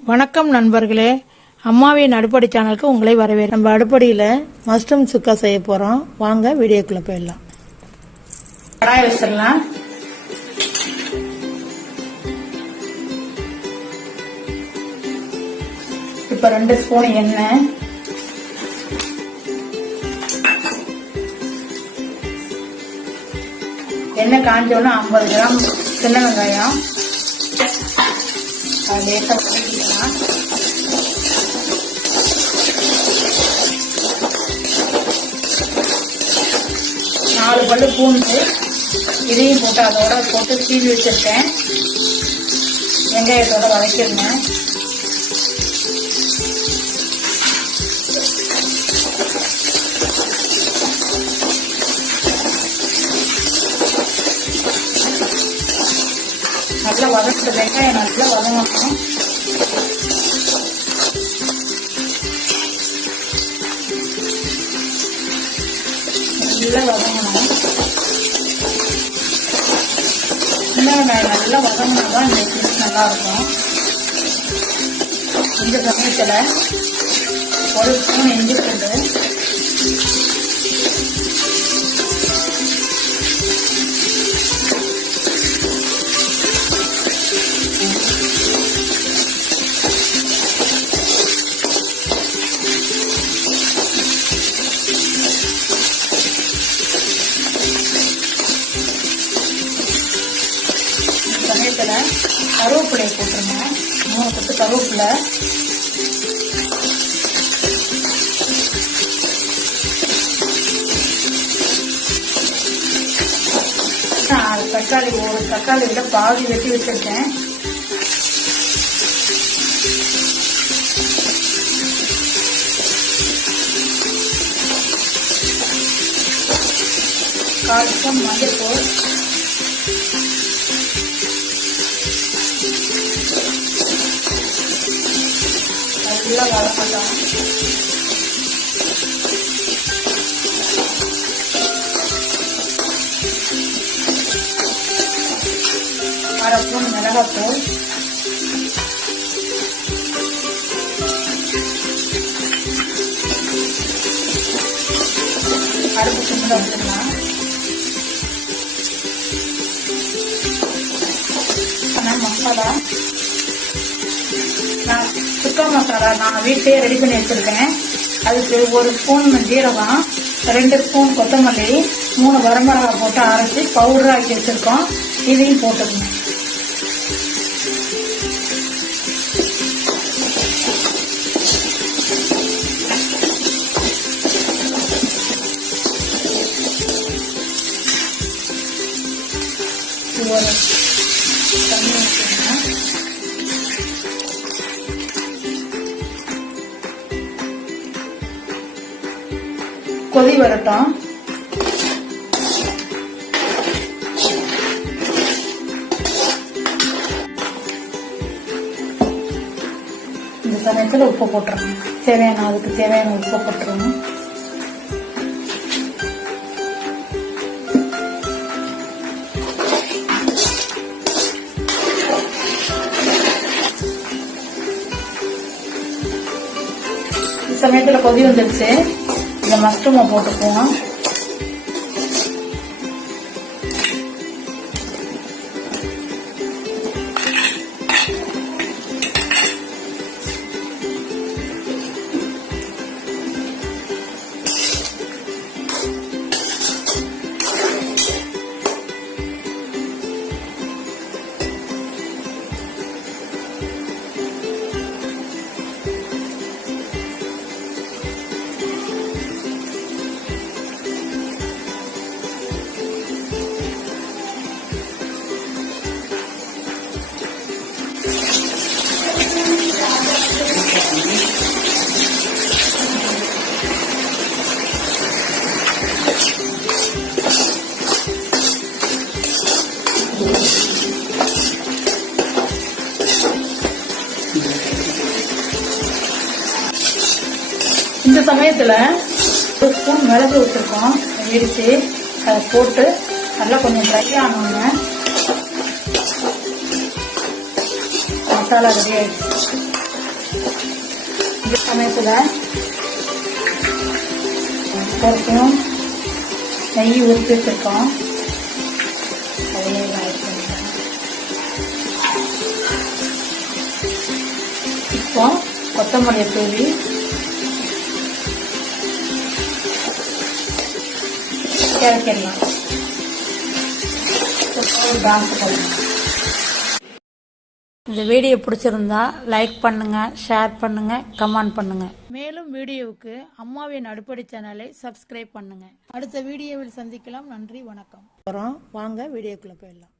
வணக்கம் நண்பர்களே, அம்மாவின் அடுப்படி சேனலுக்கு உங்களை வரவேற்கிறேன். நம்ம அடுப்படியில் மஷ்ரூம் சுக்கா செய்ய போகிறோம். வாங்க வீடியோக்குள்ளே போயிடலாம். கடாயை வச்சிடலாம். இப்போ 2 ஸ்பூன் எண்ணெய், எண்ணெய் காஞ்சோன்னா 50 கிராம் சின்ன வெங்காயம் லேசாக வதக்கிக்கலாம். நாலு பல்லு பூண்டு இதையும் போட்டு அதோட போட்டு சீவி வச்சிருக்கேன். வெங்காயத்தோட வதக்கிருந்தேன். நல்லா வதக்கிற வெங்காயம் நல்லா வதங்கணும். நல்லா வதங்கணும். சின்ன வெங்காயம் நல்லா வதங்கினாதான் இந்த டிஷ் நல்லா இருக்கும். இந்த சமயத்தில் 1 ஸ்பூன் இஞ்சி பூண்டு, கருவேப்பிலையை போட்டுருங்க. 3 கொத்து கருவேப்பிலை, தக்காளி, ஒரு தக்காளி விட பாதி வெட்டி வச்சிருக்கேன். கால் ஸ்பூன் மஞ்சள்தூள், நல்லா வதக்கட்டும். அரை ஸ்பூன் மிளகாத்தூள், அடுப்பு சிம்மில் வச்சுக்கலாம். மசாலா, சுக்கா மசாலா நான் வீட்டிலேயே ரெடி பண்ணி வச்சிருக்கேன். அதுக்கு 1 ஸ்பூன் ஜீரகம், 2 ஸ்பூன் கொத்தமல்லி, 3 வரமிளகாய் போட்டு அரைச்சி பவுடர் ஆக்கி வச்சிருக்கோம். இதையும் போட்டுக்கணும். தண்ணி ஊற்றிக்கணும். கொதி வரட்டும். இந்த சமயத்தில் உப்பு போட்டுருங்க. அதுக்கு தேவையான உப்பு போட்டுருங்க. இந்த சமயத்தில் கொதி வந்துருச்சு. இந்த மஷ்ரூமை போட்டுக்குவோம். இந்த சமயத்துல 1 ஸ்பூன் மிளகு வச்சிருக்கோம், இடிச்சு அதை போட்டு நல்லா கொஞ்சம் ட்ரை ஆனோன்னு மசாலா ரெடி ஆயிடுச்சு. இந்த சமயத்தில் ஒரு ஸ்பூன் நெய் ஊற்றி வச்சுருக்கோம். இப்போ கொத்தமல்லியை தூவி இறக்கிடலாம். இந்த வீடியோ பிடிச்சிருந்தா லைக் பண்ணுங்க, ஷேர் பண்ணுங்க, கமெண்ட் பண்ணுங்க. மேலும் வீடியோவுக்கு அம்மாவின் அடுப்படி சேனலை சப்ஸ்கிரைப் பண்ணுங்க. அடுத்த வீடியோவில் சந்திக்கலாம். நன்றி, வணக்கம். வாங்க வீடியோக்குள்ள போயிடலாம்.